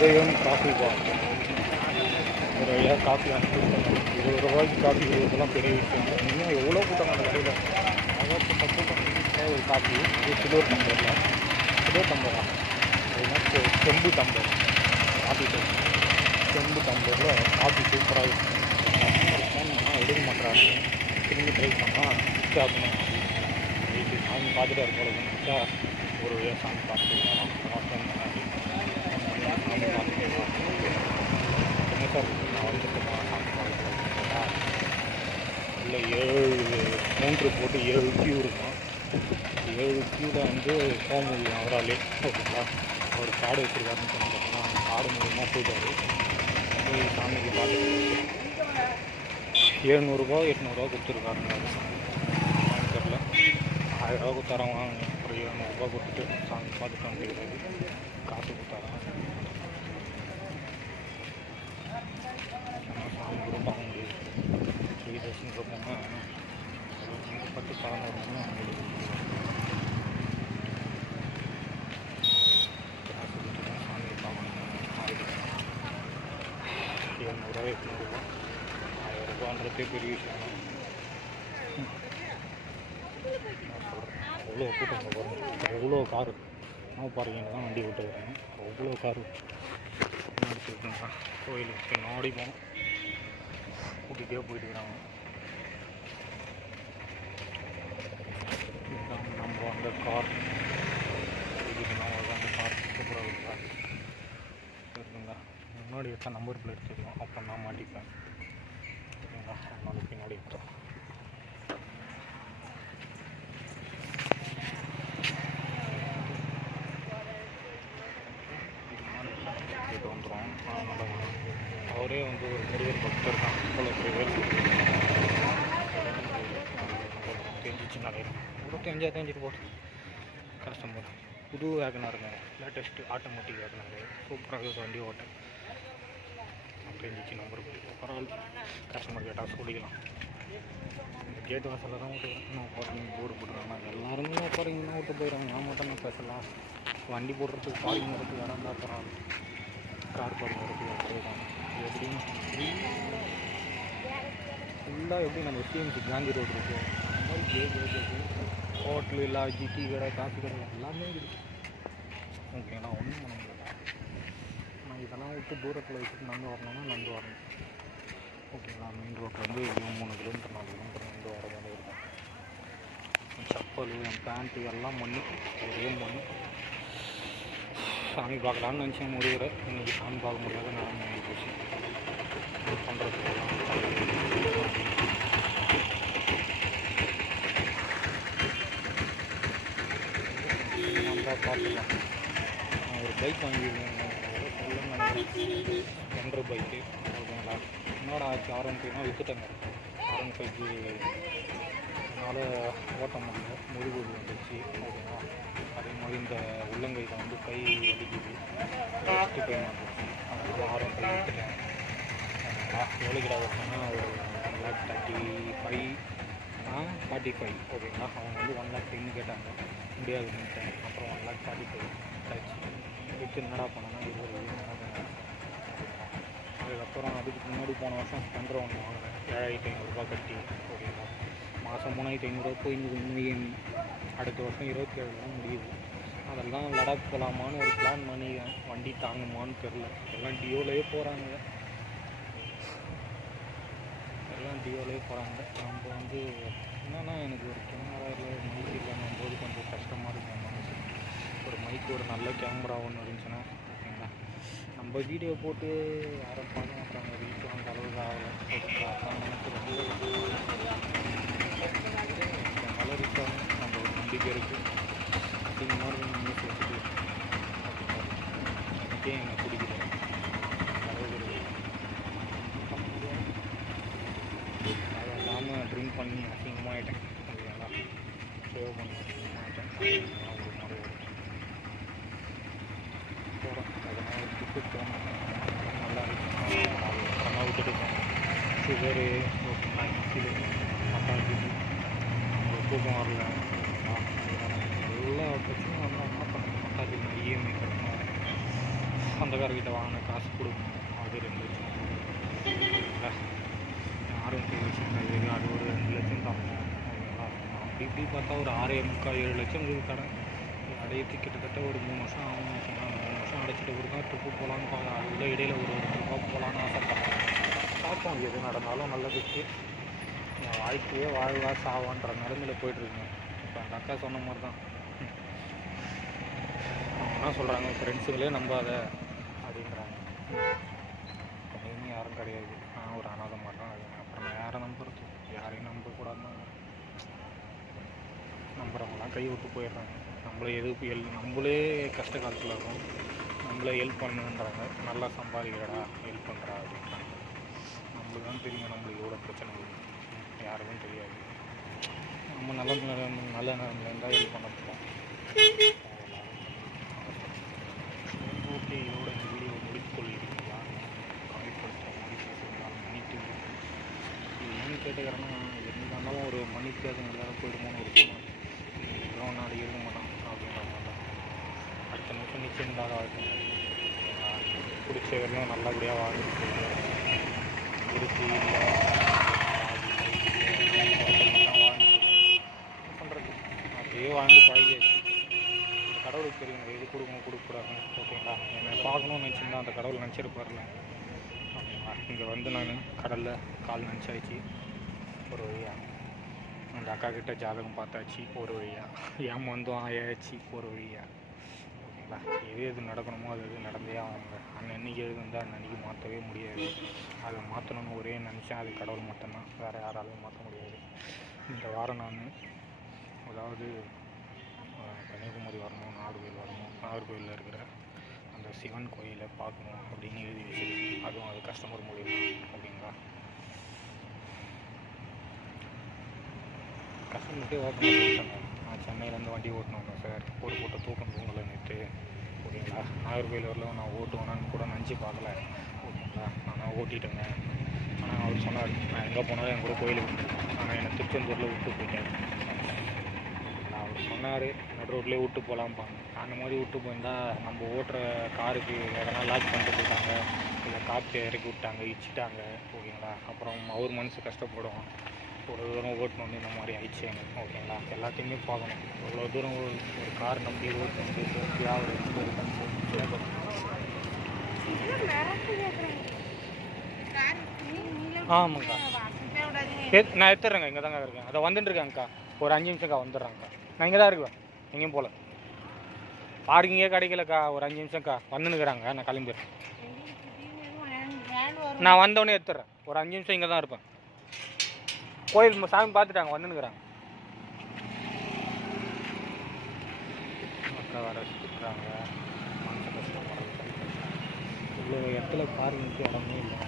உதயம் coffee bar. ஒரு வழியாக காஃபி அனுப்பிவிட்டோம். 20 ரூபாய்க்கு காஃபி கொடுக்குறதுலாம் பெரிய விஷயம். இன்னும் எவ்வளோ கூட்டம் அந்த கடையில் அதாவது கூட்டம். ஒரு காஃபி இது சில்வர் டம்ளரா அதுனா செம்பு டம்ளர் காஃபி செம்பு டம்ளரில் காஃபி சூப்பராக இருக்கும். ஃபோன் பண்ணால் எடுக்க மாட்டாங்க. திரும்பி ட்ரை பண்ணால் மிஸ் ஆகணும். வீட்டு சாமி பார்த்துட்டு அது போல மிஸ்ஸா ஒரு வழியாக சாமி பார்த்துட்டு வரலாம். ஃபோன் பண்ணாடி சாமி பார்த்துட்டு என்ன சார் நான் வந்துட்டு சாமி பார்த்துட்டு இல்லை 3 போட்டு 7 கியூ இருக்கும். 7 கியூவில் வந்து போக முடியும் அவராலே. ஓகேங்களா, அவர் கார்டு வச்சுருக்காருன்னு சொன்னாங்கன்னா அந்த கார்டு மூலியமாக போயிட்டார். போய் சாமிக்கு பார்த்துட்டு 700ரூபா 800ரூவா கொடுத்துருக்காருங்க. தெரியல 1000ரூவா கொடுத்தாரான். வாங்க ஒரு 700ரூபா கொடுத்துட்டு சாமி பார்த்துட்டு வந்துருக்காரு. காசு கொடுத்தாரான். சாமி கூட பார்க்க முடியாது. ஃப்ரீ தர்ஷன் போனால் 10-11 மணி அவங்களுக்கு காசு கொடுத்து தான் சாமியை பார்க்கணும். 700ரூவா 800ரூவா 1000ரூபான்றதே பெரிய விஷயம். நான் சொல்கிறேன் அவ்வளோ கூட்டம் பாருங்கள். எவ்வளோ காரு நான் பாருங்க தான் வண்டி விட்டுருக்கேன். அவ்வளோ காரு எடுத்துருக்குங்களா. கோயிலுக்கு பின்னாடி போனோம். கூட்டிகிட்டே போயிட்டுருக்காங்க. இதுதான் நம்ம அந்த கார். இதுக்கு நம்ம அந்த கார் சூப்பராக கார் இருக்குங்க. முன்னாடி எடுத்தால் நம்பர் பிளேட் தெரியும். அப்போ நான் மாட்டிப்பேன். அதனால பின்னாடி எடுத்தோம். வந்துடும். அதனால் அவரே வந்து ஒரு முருகர் பக்தர் தான். இவ்வளோ பெரிய பேர் தெரிஞ்சிச்சு நிறைய இவ்வளோ தெரிஞ்சிட்டு போட்டு கஷ்டம் போது. புது வேகனாருங்க, லேட்டஸ்ட்டு ஆட்டோமேட்டிக் வேகனாரு. சூப்பராக வண்டி ஓட்டேன். தெரிஞ்சிச்சு நம்பர் பரவாயில்ல. கஸ்டமர் கேட்டால் சொல்லிக்கலாம். இந்த கேட்டு வாசலில் தான் விட்டு நான் பார்க்கிங் போர்டு போட்டுருக்காங்க. எல்லாருமே பார்க்கிங்னா விட்டு போயிடுறாங்க. நான் மட்டும் நான் பேசலாம். வண்டி போடுறதுக்கு பார்க்கிங் வரதுக்கு இடம் தான் பரவாயில்ல. கார் பார்க்கிங் வரதுக்கு போயிருக்காங்க. எப்படின்னு ஃபுல்லாக எப்படி நம்ம சிஎம்சி காந்தி ரோடு இருக்குது அந்த மாதிரி ஹோட்டலு இல்லை டீ கடை காஃபி கடை எல்லாமே இருக்குது. ஓகேங்களா, ஒன்றும் பண்ண முடியாது. ஆனால் இதெல்லாம் விட்டு தூரத்தில் வச்சுட்டு நடந்து வரணும்னா நடந்து வரணும். ஓகேங்களா, மெயின் ரோட்டில் வந்து 3 கிலோமீட்டர் 4 கிலோமீட்டர் நடந்து வர மாதிரி இருக்கும். செப்பல் என் பேண்ட்டு எல்லாம் மண்ணு, ஒரே மண்ணு. சாமி பார்க்கலான்னு நினச்சேன் முருகரை. இன்றைக்கி சாமி பார்க்க முடியாத நிலைமை ஆகி போச்சு. பண்ணுறது நல்லா பார்த்துக்கலாம். ஒரு பைக் வாங்கியிருக்கேன். சொல்லணும்னு நினைக்கிறேன். Splendor bike. ஓகேங்களா, என்னோட ஆச்சு R15 விற்றுட்டேங்க. R15 என்னால் ஓட்ட முடியல, முதுகு வந்துச்சு. ஓகேங்களா, அதே மாதிரி இந்த உள்ளங்கையில் வந்து கை வலிக்குது, ஃபஸ்ட்டு பெயின் வந்துச்சு. அதனால் R15 விற்றுட்டேன். எவ்வளோ கிலோ ஓட்டினா ஒரு 1,35,000 45. ஓகேங்களா, அவங்க வந்து 1,10,000 கேட்டாங்க. முடியாதுன்னுட்டேன். அப்புறம் 1,45,000 ஆச்சு. விட்டு என்னடா பண்ணேன்னா 20,000. அதுக்கப்புறம் அதுக்கு முன்னாடி போன வருஷம் ஸ்ப்ளெண்டர் ஒன்று வாங்கினேன். 7,500 கட்டி. ஓகேங்களா, மாதம் 3,500 போய் இன்னும் அடுத்த வருஷம் 27 தான் முடியுது. அதெல்லாம் லடாக் போகலாமான்னு ஒரு பிளான் பண்ணிக்கிறேன். வண்டி தாங்குமான்னு தெரில. எல்லாம் டியோலேயே போகிறாங்க. நம்ம வந்து என்னென்னா எனக்கு ஒரு கேமராவில் மைக் இல்லைன்னும் போது கொஞ்சம் கஷ்டமாக இருக்கும் மனசு. ஒரு மைக் ஒரு நல்ல கேமரா ஒன்று இருந்துச்சுன்னா ஓகேங்களா. நம்ம வீடியோ போட்டு யாரும் பார்க்க மாட்டாங்க. வீட்டில் அந்த அளவுக்கு ஆகலை. எனக்கு நல்ல ரீச் ஆகும். நம்ம ஒரு நம்பிக்கை இருக்குது. அப்படிங்கிற மாதிரி நியூஸ் வச்சுட்டு ஓகேங்களா. எனக்கே என்னை பிடிக்கல. அதை இல்லாமல் ட்ரிங்க் பண்ணி அசிங்கமாகிட்டேன். ஓகேங்களா, சேவ் பண்ணி அசிங்கமாகிட்டேன். ஒரு மாதிரி போகிறேன். அதனால் விட்டு போனேன். நல்லா நல்லா விட்டுட்டு போனேன். சுகரு ஓகேங்களா, இன்சுலின், மசாஜ், தூக்கம் வரல. எல்லா பிரச்சனையும் வந்து என்ன பண்ணுறேன். மசாஜ் இஎம்ஐ கட்டணும். சொந்தக்காரர்கிட்ட வாங்கின காசு கொடுக்கணும், அது 2 லட்சம். யாரும் பெரிய விஷயம் கிடையாது, அது ஒரு 2 லட்சம் தான். ஓகேங்களா, அப்படி இப்படி பார்த்தா ஒரு 6.75 7 லட்சம் இருக்குது கடன். அடையிறதுக்கு கிட்டத்தட்ட ஒரு 3 வருஷம் ஆகும் வச்சுக்கோங்க. 3 வருஷம் அடைச்சிட்டு ஒரு தான் ட்ரிப்பு போகலான்னு பார்க்கலாம். அதுக்குள்ளே இடையில ஒரு ட்ரிப்பாக போகலான்னு ஆசைப்பட்றேன். பார்ப்போம், எது நடந்தாலும் நல்லதுக்கு. என் வாழ்க்கையே வாழ்வா சாவான்ற நிலைமையில் போய்ட்டுருக்குங்க. இப்போ அந்த அக்கா சொன்ன மாதிரி தான். அவங்க என்ன சொல்கிறாங்க, ஃப்ரெண்ட்ஸுங்களே நம்பாத அப்படின்றாங்க. எதுவுமே யாரும் கிடையாது, நான் ஒரு அனாதை மாதிரி தான். அப்புறம் நான் யாரை நம்புறது? யாரையும் நம்பக்கூடாதுன்னு நம்புறவங்களாம் கை விட்டு போயிடுறாங்க. நம்மளே நம்மளே கஷ்ட காலத்தில் இருக்கோம், நம்மளே ஹெல்ப் பண்ணுன்றாங்க. நல்லா சம்பாதிக்கிறடா, ஹெல்ப் பண்ணுறா அப்படின்றாங்க. நம்மளுக்கு தான் தெரியும் நம்மளுக்கு எவ்வளோ பிரச்சனை இருக்குது, யாருக்கும் தெரியாது. நம்ம நல்ல நிலைமையில் இருந்தால் ஹெல்ப் பண்ண போகிறோம். ஓகே, இதோட இந்த வீடியோ முடித்துக்கொள்கிறீங்களா? காய்ப்படுத்த மாதிரி பேசுகிறீங்களா? மன்னித்து இது ஏன்னு கேட்டுக்கிறேன்னா, எதுவாக இருந்தாலும் ஒரு மன்னிப்பு எல்லாரும் போயிடுமோன்னு ஒரு தோணும். எவ்வளோ நாள் இருக்க மாட்டான் அப்படின்ற மாதிரி தான். அடுத்த நிமிஷம் நிச்சயமாக வாழ்க்கை பிடிச்ச வரையும் நல்லபடியாக வாழ்ந்துட்டு போயிட்டு இருக்கு. இல்லை பண்ணுறது அப்படியே வாழ்ந்து பழகியாச்சு. இந்த கடவுளுக்கு தெரியுங்க எது கொடுக்கணும் கொடுக்கக்கூடாதுன்னு. ஓகேங்களா, என்னை பார்க்கணும்னு நினச்சிருந்தா அந்த கடவுள் நினச்சிருப்பார்ல. ஓகேங்களா, இங்கே வந்து நான் கடலில் கால் நினச்சாச்சு ஒரு வழியாக. அந்த அக்கா கிட்ட ஜாதகம் பார்த்தாச்சு ஒரு வழியாக. ஏமாந்தும் ஆயாச்சு ஒரு வழியாக. ஓகேங்களா, எது நடக்கணுமோ அது நடந்தே ஆகுங்க. அன்னன்னைக்கு எழுதுந்தால் அன்னன்னைக்கு மாற்றவே முடியாது. அதை மாற்றணும்னு ஒரே நினச்சேன், அது கடவுள் மட்டும்தான், வேறு யாராலையும் மாற்ற முடியாது. இந்த வாரம் நான் அதாவது கன்னியாகுமரி வரணும், நாகர்கோவில் வரணும். நாகர்கோவிலில் இருக்கிற அந்த சிவன் கோயிலை பார்க்கணும் அப்படின்னு எழுதி வச்சுருக்கு. அதுவும் அது கஸ்டமர் மூலியமா. ஓகேங்களா, கஸ்டமர்கிட்டே ஓப்பன் பண்ணிட்டாங்க. நான் சென்னையிலேருந்து வண்டி ஓட்டணும் சார், ஒரு போட்ட தூக்கம் தூங்கலை நேற்று. ஓகேங்களா, நாகர்கோவில் வரல நான் ஓட்டுவேனான்னு கூட நினச்சி பார்க்கல. ஓகேங்களா, நான் ஓட்டிட்டேங்க. ஆனால் அவர் சொன்னார், நான் எங்கே போனாலும் என் கூட கோயிலுக்கு வந்துருக்கேன். ஆனால் என்னை திருச்செந்தூரில் விட்டு போயிட்டார். ஓகேங்களா, அவர் சொன்னார் நடு ரோட்லேயே விட்டு போகலாம்ப்பாங்க. அந்த மாதிரி விட்டு போயிருந்தால் நம்ம ஓட்டுற காருக்கு எதனா லாக் பண்ணிட்டு போயிட்டாங்க, இல்லை காற்று இறக்கி விட்டாங்க, இடிச்சிட்டாங்க. ஓகேங்களா, அப்புறம் அவர் மனசு கஷ்டப்படும். ஒரு தூரம் ஓட்டணும் இந்த மாதிரி ஆயிடுச்சு எனக்கு. ஓகேங்களா, எல்லாத்தையுமே பார்க்கணும். இவ்வளோ தூரம் ஒரு கார் நம்பி ஓட்டணும் சேஃப்டியாக ஒரு ஆமாங்க்கா. நான் எடுத்துடுறேங்க, இங்கே தாங்க இருக்கேன். அதை வந்துட்டு இருக்கேங்க்கா, ஒரு 5 நிமிஷம்க்கா வந்துடுறேங்க்கா. நான் இங்கே தான் இருக்குவேன், எங்கேயும் போகல. பார்க்கிங்கே கிடைக்கலக்கா, ஒரு 5 நிமிஷம்க்கா வந்துன்னுக்குறாங்க. நான் கிளம்பிடுறேன். நான் வந்தோடனே எடுத்துடுறேன், ஒரு 5 நிமிஷம் இங்கே தான் இருப்பேன். கோயில் சாமி பார்த்துட்டாங்க, வந்துன்னுக்குறாங்க. மக்கள் வர சுற்றுறாங்க, மனசு கஷ்டம் வர இவ்வளோ இடத்துல பார்க்கிங்க்கு இடமே இல்லை.